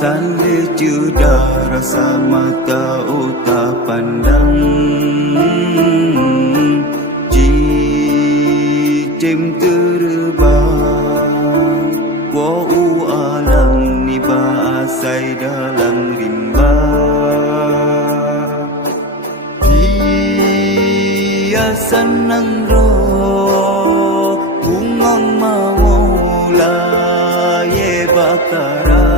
tan le juda rasa mata otak pandang jim terbang wa'u alam ni bahasai dalam rimba hiasan nang roh bungang maula ye bakarang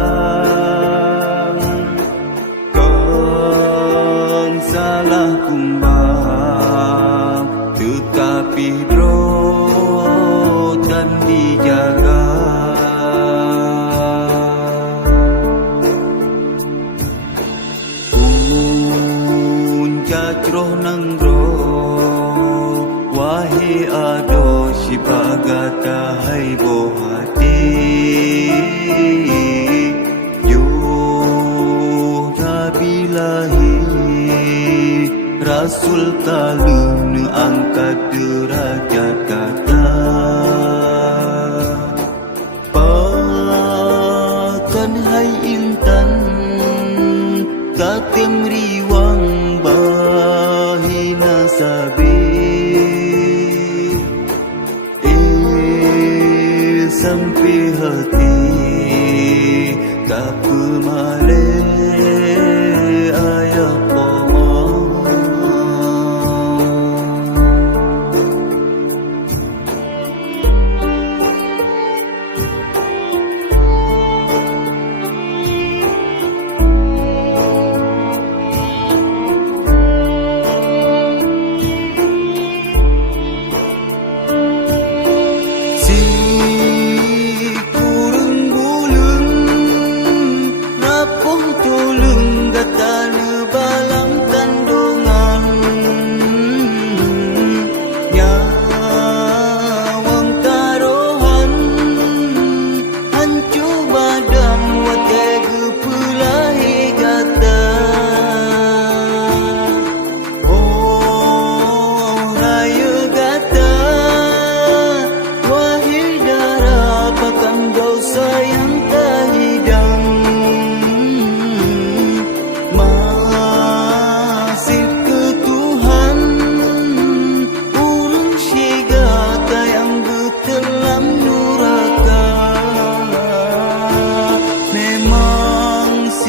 kan salah kumbang tetapi roh dan dijaga jajroh nang roh wahai ado si bagata hai bohati yo nabilahi rasul kalun angkat derajat kata pakan hai intan katim riwang bahina sabi sampai hati tak pemale ayah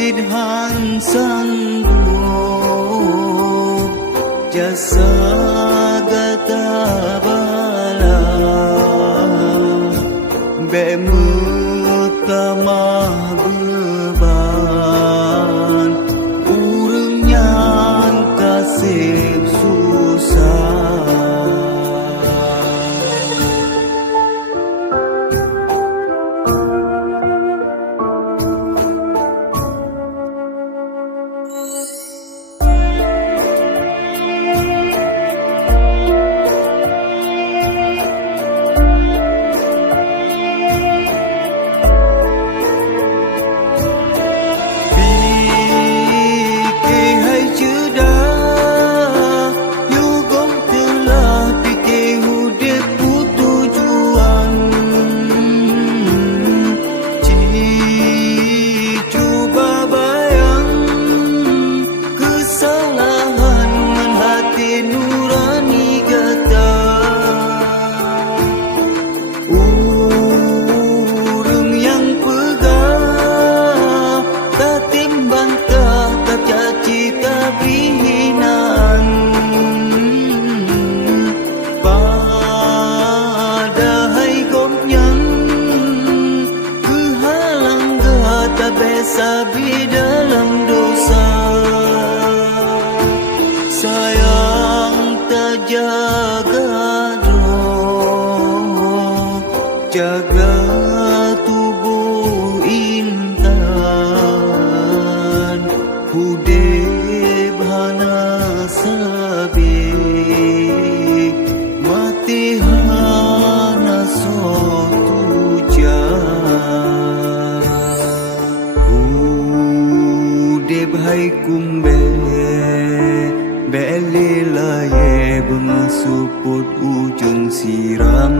sidhan sanggup jasa gata bala bemutamah beban urang yang kasih susah sabi dalam dosa sayang tak jaga roh jaga tubuh intan hudib hana sabi mati hana sotu hai kumbe bele laye bengasuput ujung siram